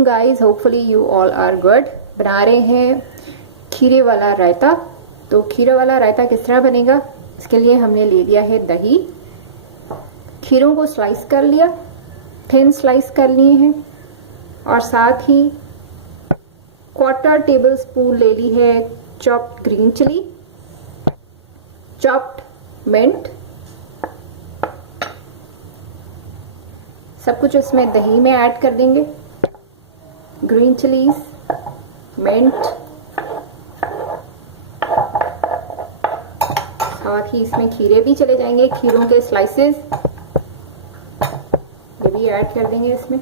Afternoon guys, hopefully you all are good. बना रहे हैं खीरे वाला रायता। तो खीरे वाला रायता किस तरह बनेगा, इसके लिए हमने ले लिया है दही, खीरों को स्लाइस कर लिया, थिन स्लाइस कर लिए हैं, और साथ ही 1/4 टेबल स्पून ले ली है chopped green chilli, chopped mint. सब कुछ इसमें दही में ऐड कर देंगे, ग्रीन चिलीज, मिंट, साथ ही इसमें खीरे भी चले जाएंगे, खीरों के स्लाइसेस ये भी ऐड कर देंगे इसमें।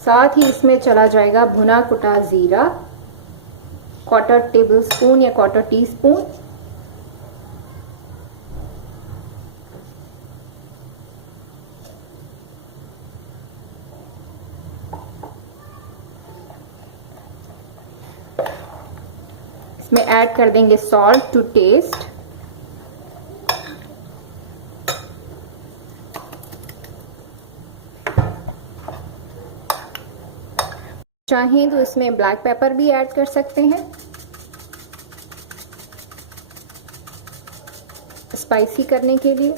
साथ ही इसमें चला जाएगा भुना कुटा जीरा, 1/4 टेबल स्पून या 1/4 टीस्पून। इसमें ऐड कर देंगे सॉल्ट टू टेस्ट। चाहें तो इसमें ब्लैक पेपर भी ऐड कर सकते हैं स्पाइसी करने के लिए।